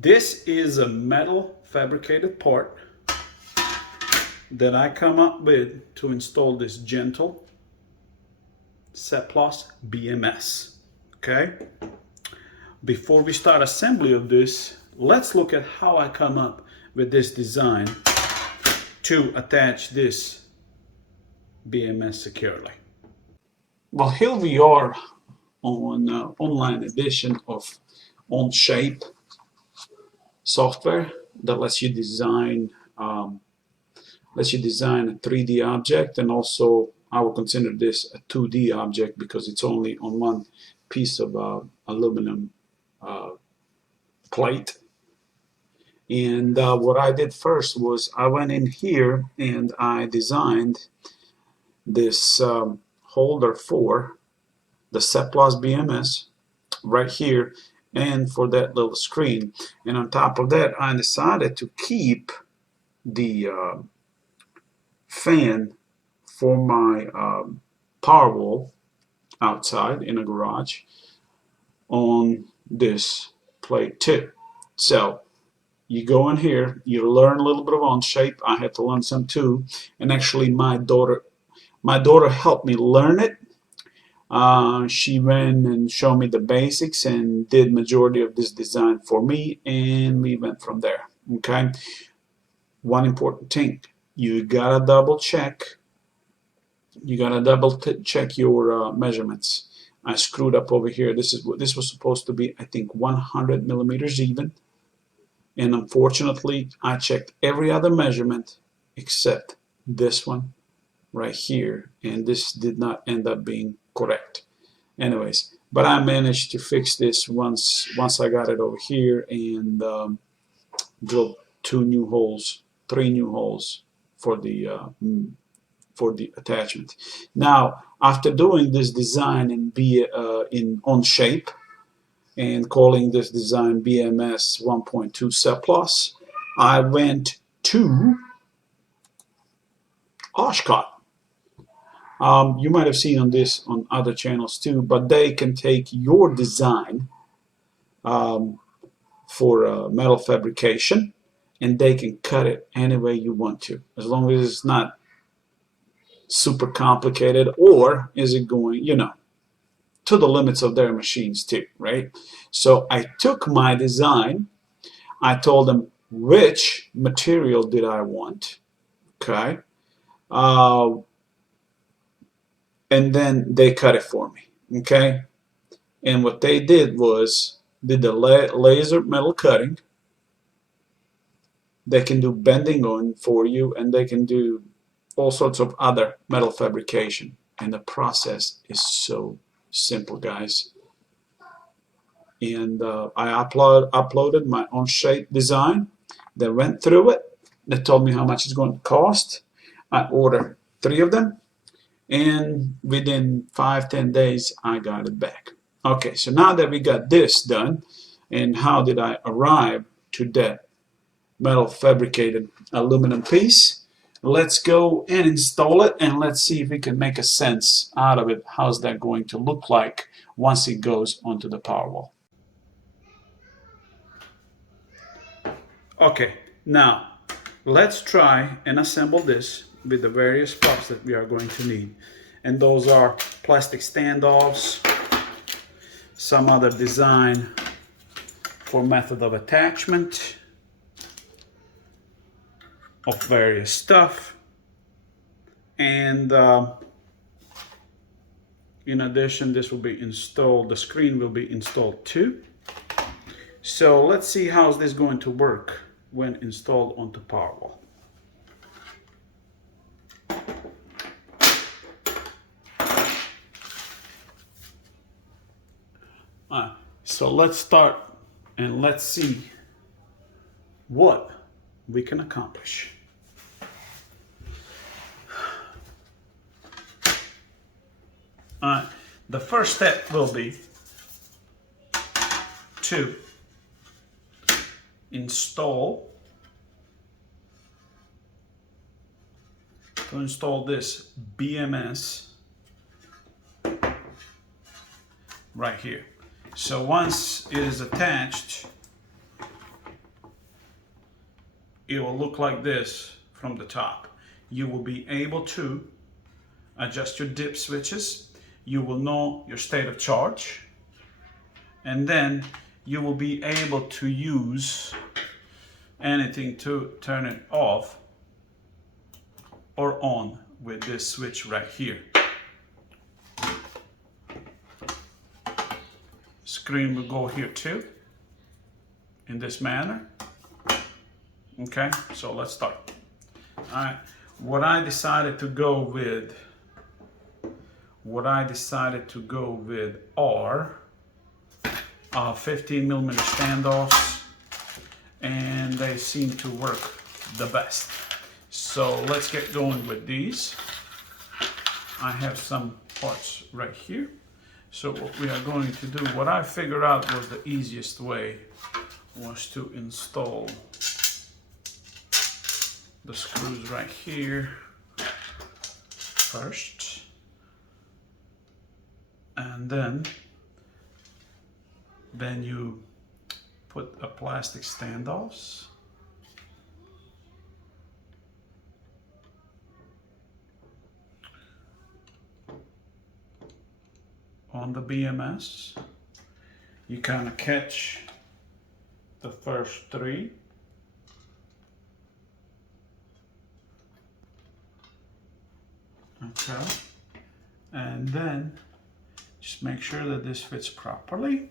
This is a metal fabricated part that I come up with to install this gentle Seplos BMS. Okay? Before we start assembly of this, let's look at how I come up with this design to attach this BMS securely. Well, here we are on online edition of Onshape software that lets you design a 3D object, and also I would consider this a 2D object because it's only on one piece of aluminum plate. And what I did first was I went in here and I designed this holder for the Seplos BMS right here and for that little screen. And on top of that, I decided to keep the fan for my power wall outside in a garage on this plate too. So you go in here, you learn a little bit of Onshape. I had to learn some too, and actually my daughter helped me learn it. She went and showed me the basics and did majority of this design for me, and we went from there. Okay, one important thing, you gotta double check your measurements. I screwed up over here. This was supposed to be, I think, 100 millimeters even, and unfortunately I checked every other measurement except this one right here, and this did not end up being correct. Anyways, but I managed to fix this once I got it over here, and drilled 3 new holes for the attachment. Now, after doing this design in Onshape and calling this design BMS 1.2 Seplos, I went to OSH Cut. You might have seen on this on other channels too, but they can take your design for metal fabrication, and they can cut it any way you want to, as long as it's not super complicated, or is it going, to the limits of their machines too, right? So I took my design, I told them which material did I want, okay, and then they cut it for me, okay? And what they did was did the laser metal cutting. They can do bending on for you, and they can do all sorts of other metal fabrication, and the process is so simple, guys. And I uploaded my own shape design. They went through it. They told me how much it's going to cost. I ordered 3 of them, and within 5-10 days I got it back. Okay, so now that we got this done, and how did I arrive to that metal fabricated aluminum piece? Let's go and install it, and let's see if we can make a sense out of it. How's that going to look like once it goes onto the power wall? Okay, now let's try and assemble this with the various parts that we are going to need. And those are plastic standoffs, some other design for method of attachment of various stuff, and in addition, this will be installed, the screen will be installed too. So let's see how this is going to work when installed onto Powerwall. So let's start and let's see what we can accomplish. The first step will be to install this BMS right here. So once it is attached, it will look like this from the top. You will be able to adjust your dip switches. You will know your state of charge. And then you will be able to use anything to turn it off or on with this switch right here. Screen will go here too, in this manner. Okay, so let's start. All right, what I decided to go with are 15mm standoffs, and they seem to work the best. So let's get going with these. I have some parts right here. So what we are going to do, what I figured out was the easiest way was to install the screws right here first, and then you put a plastic standoffs on the BMS. You kind of catch the first three. Okay. And then just make sure that this fits properly.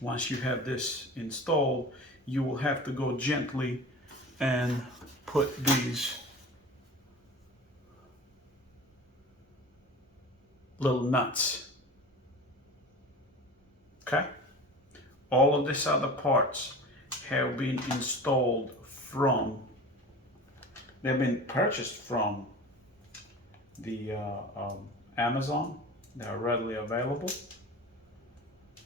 Once you have this installed, you will have to go gently and put these little nuts. Okay? All of these other parts have been installed from, they've been purchased from the Amazon. They are readily available.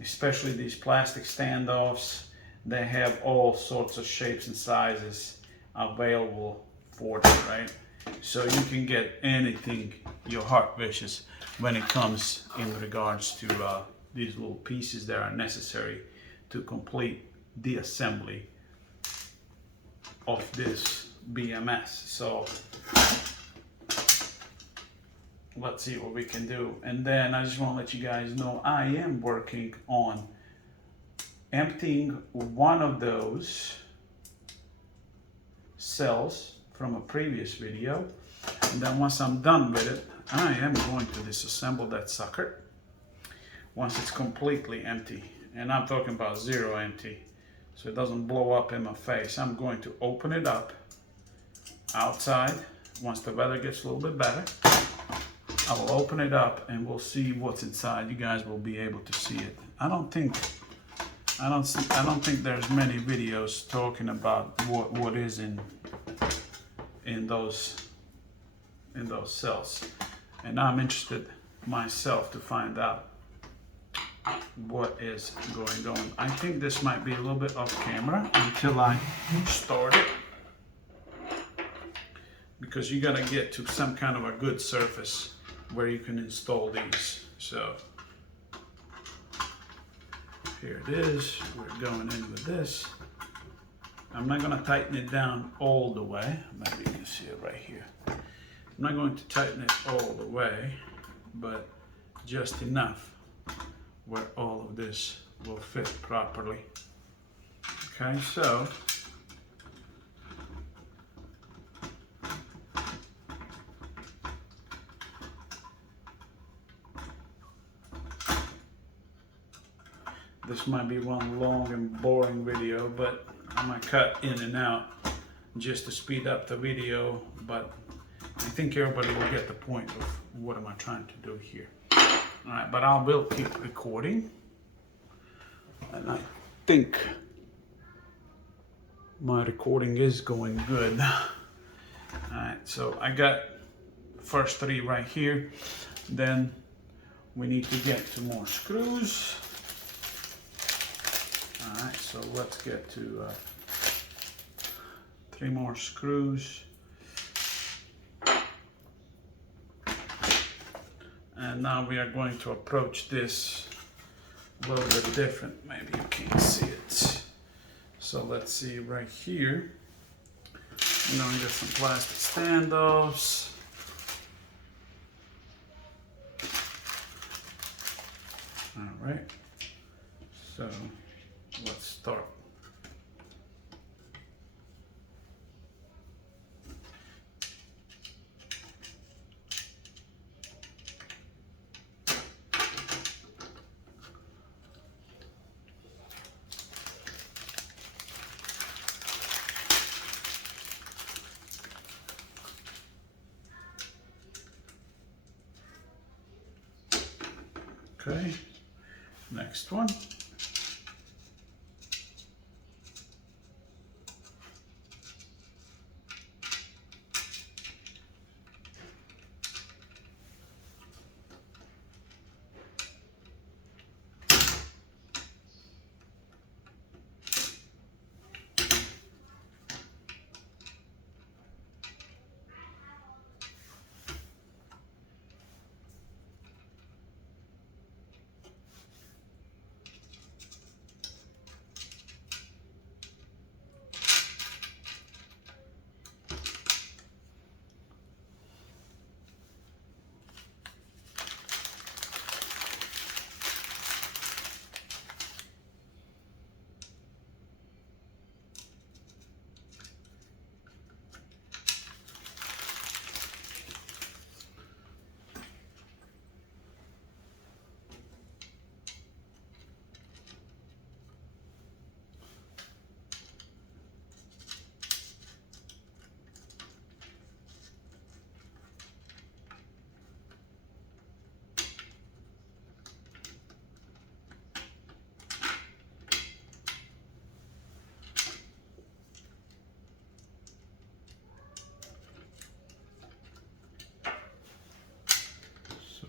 Especially these plastic standoffs, they have all sorts of shapes and sizes available for them, right? So you can get anything your heart wishes when it comes in regards to these little pieces that are necessary to complete the assembly of this BMS. So let's see what we can do. And then I just want to let you guys know I am working on emptying one of those cells from a previous video, and then once I'm done with it, I am going to disassemble that sucker once it's completely empty. And I'm talking about zero empty, so it doesn't blow up in my face. I'm going to open it up outside. Once the weather gets a little bit better, I will open it up and we'll see what's inside. You guys will be able to see it. I don't think there's many videos talking about what is in those cells, and I'm interested myself to find out what is going on. I think this might be a little bit off camera until I start it, because you gotta get to some kind of a good surface where you can install these. So here it is. We're going in with this. I'm not going to tighten it down all the way. Maybe you can see it right here. I'm not going to tighten it all the way, but just enough where all of this will fit properly. Okay, so this might be one long and boring video, but I'm gonna cut in and out just to speed up the video, but I think everybody will get the point of what am I trying to do here. All right, but I will keep recording, and I think my recording is going good. All right, so I got the first three right here. Then we need to get to more screws. All right, so let's get to 3 more screws. And now we are going to approach this a little bit different. Maybe you can't see it. So let's see right here. I'm gonna get some plastic standoffs. All right. So let's start. Okay, next one.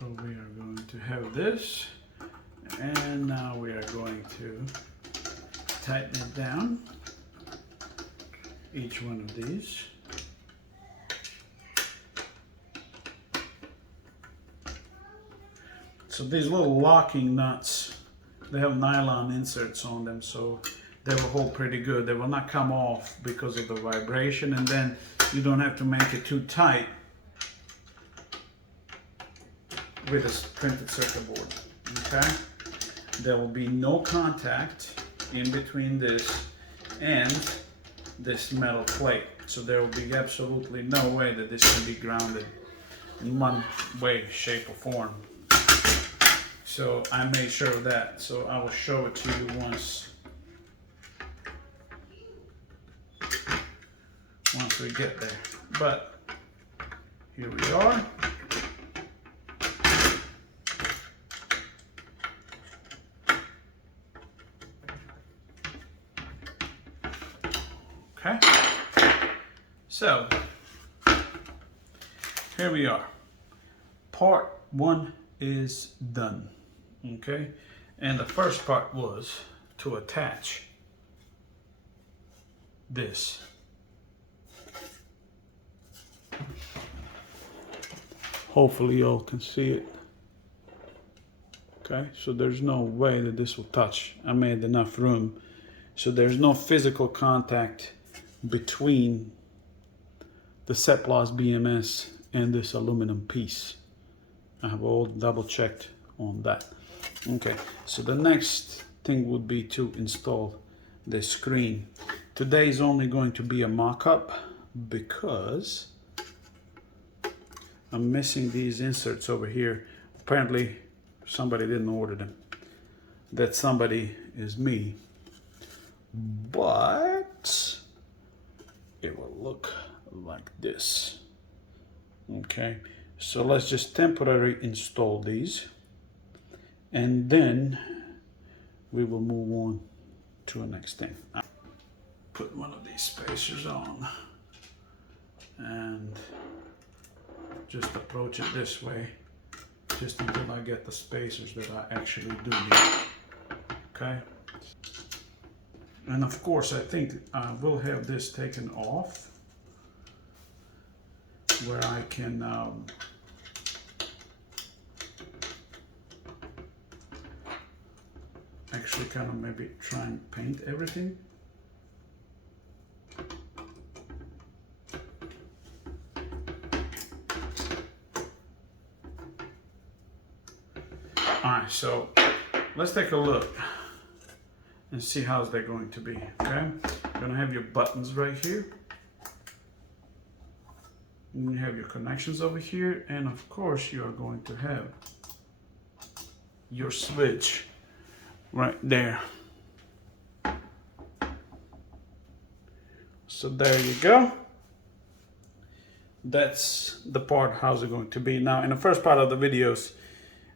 So we are going to have this, and now we are going to tighten it down, each one of these. So these little locking nuts, they have nylon inserts on them, so they will hold pretty good. They will not come off because of the vibration, and then you don't have to make it too tight with a printed circuit board. Okay, there will be no contact in between this and this metal plate, so there will be absolutely no way that this can be grounded in one way, shape, or form. So I made sure of that, so I will show it to you once we get there. But here we are. Okay, so here we are. Part one is done. Okay, and the first part was to attach this. Hopefully y'all can see it. Okay, so there's no way that this will touch. I made enough room, so there's no physical contact between the Seplos BMS and this aluminum piece. I have all double checked on that. Okay, so the next thing would be to install the screen. Today is only going to be a mock-up because I'm missing these inserts over here. Apparently somebody didn't order them. That somebody is me. But it will look like this. Okay, so let's just temporarily install these, and then we will move on to the next thing. Put one of these spacers on and just approach it this way, just until I get the spacers that I actually do need. Okay, and of course I think I will have this taken off where I can actually kind of maybe try and paint everything. Alright, so let's take a look and see how's that going to be, okay? You're gonna have your buttons right here. And you have your connections over here, and of course you are going to have your switch right there. So there you go. That's the part how's it going to be. Now in the first part of the videos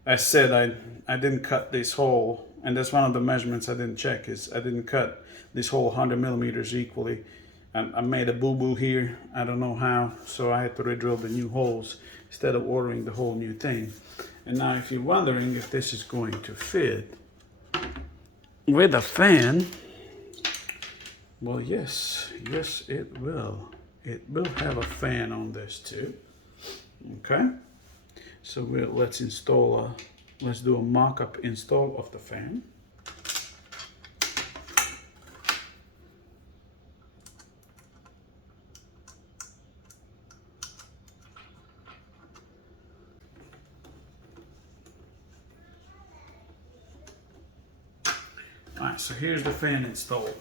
I said I didn't cut this hole, and that's one of the measurements I didn't check, is I didn't cut this whole 100 millimeters equally. And I made a boo-boo here, I don't know how, so I had to re-drill the new holes instead of ordering the whole new thing. And now if you're wondering if this is going to fit with a fan, well, yes it will. It will have a fan on this too. Okay, so let's do a mock-up install of the fan. Alright, so here's the fan installed.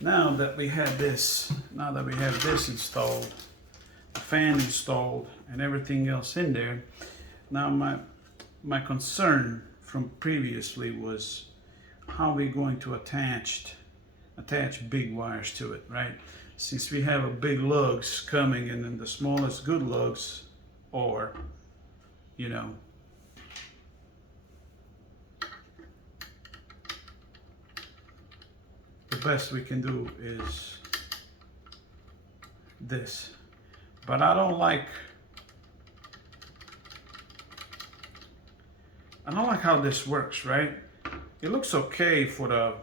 Now that we have this installed, the fan installed, and everything else in there, now my concern from previously was how we're going to attach big wires to it, right? Since we have a big lugs coming, and then the smallest good lugs, or you know, the best we can do is this. But I don't like how this works, right? It looks okay for the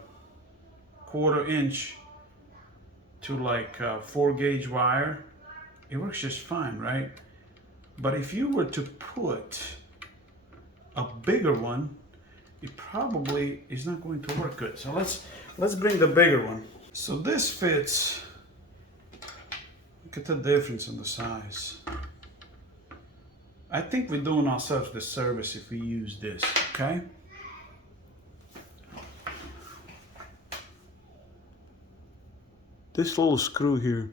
1/4 inch to like 4 gauge wire. It works just fine, right? But if you were to put a bigger one, it probably is not going to work good. So let's bring the bigger one. So this fits. Look at the difference in the size. I think we're doing ourselves the service if we use this, okay? This little screw here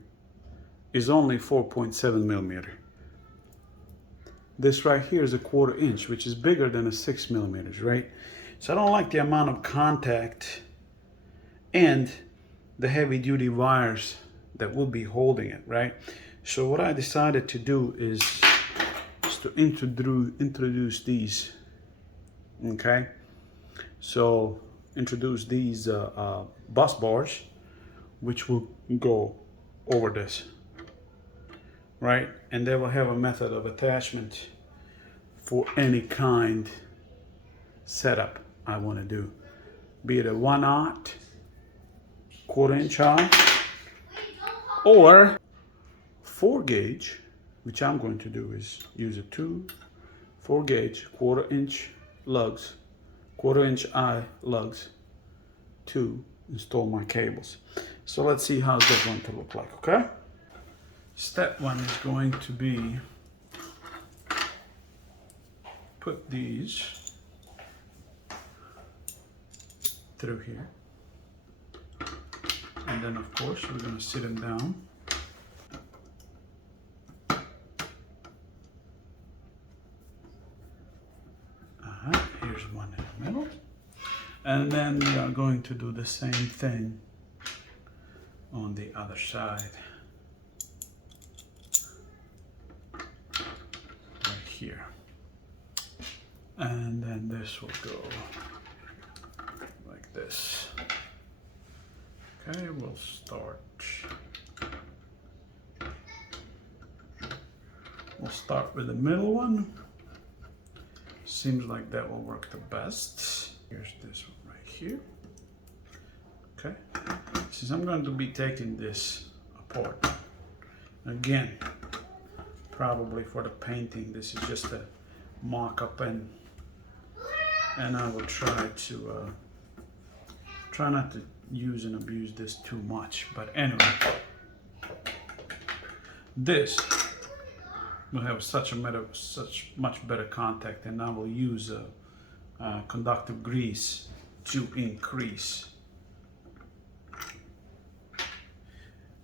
is only 4.7 millimeter. This right here is a 1/4 inch, which is bigger than a 6 millimeters, right? So I don't like the amount of contact and the heavy duty wires that will be holding it, right? So what I decided to do is to introduce these, okay? So introduce these bus bars, which will go over this, right? And they will have a method of attachment for any kind setup I want to do, be it a 1/0, 1/4 inch high, or 4 gauge, which I'm going to do is use a 4 gauge 1/4 inch lugs, 1/4 inch eye lugs to install my cables. So let's see how's that going to look like, okay? Step 1 is going to be put these through here, and then of course we're going to sit them down. Here's one in the middle, and then we are going to do the same thing on the other side, right here, and then this will go like this. Okay, we'll start with the middle one. Seems like that will work the best. Here's this one right here. Okay, since I'm going to be taking this apart again, probably for the painting, this is just a mock-up, and I will try not to use and abuse this too much. But anyway, this will have such much better contact, and I will use a conductive grease to increase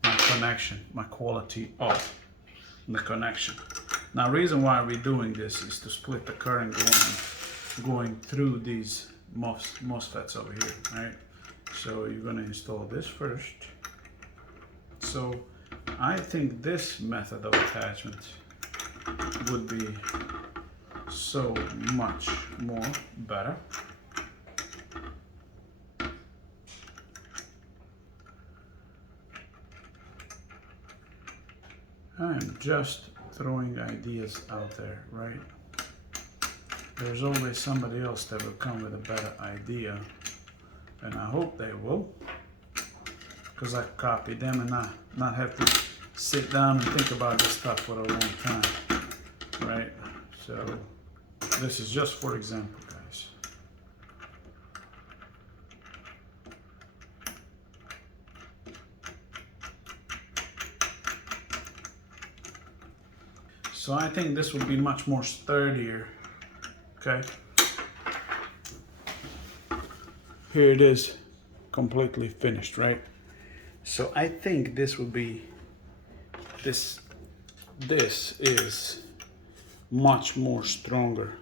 my connection, my quality of the connection. Now, reason why we're doing this is to split the current going through these MOSFETs over here, right? So you're going to install this first. So I think this method of attachment would be so much more better. I'm just throwing ideas out there, right? There's always somebody else that will come with a better idea, and I hope they will, because I copy them and not have to sit down and think about this stuff for a long time, right? So this is just for example, guys. So I think this will be much more sturdier. Okay. Here it is, completely finished, right? So I think this will be this is much more stronger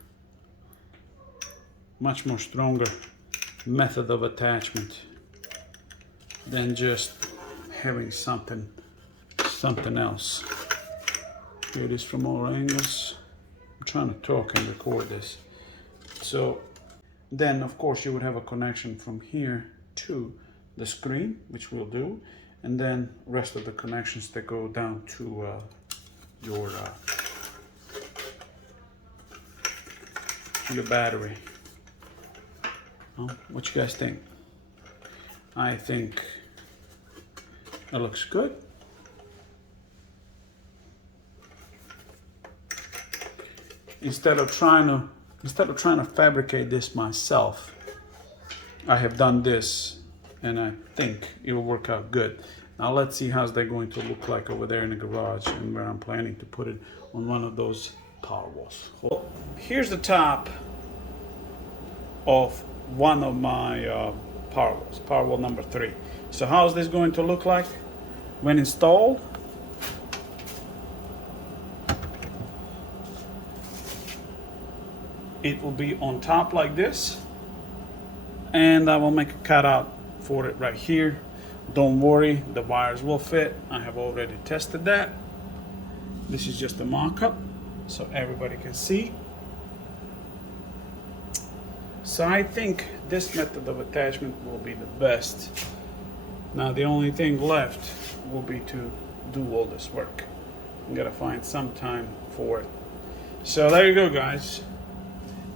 method of attachment than just having something else. Here it is from all angles. I'm trying to talk and record this. So then of course you would have a connection from here to the screen, which we'll do, and then rest of the connections that go down to your battery. What you guys think? I think it looks good. Instead of trying to fabricate this myself, I have done this, and I think it will work out good. Now let's see how's that going to look like over there in the garage, and where I'm planning to put it on one of those power walls. Well, here's the top of one of my power walls, power wall number 3. So how's this going to look like when installed? It will be on top like this, and I will make a cutout for it right here. Don't worry, the wires will fit. I have already tested that. This is just a mock-up so everybody can see. So I think this method of attachment will be the best. Now the only thing left will be to do all this work. I'm gonna find some time for it. So there you go, guys.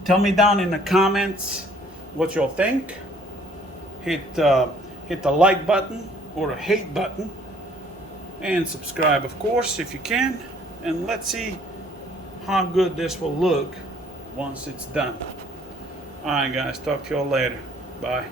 Tell me down in the comments what you'll think. Hit the like button or a hate button, and subscribe, of course, if you can. And let's see how good this will look once it's done. All right, guys. Talk to y'all later. Bye.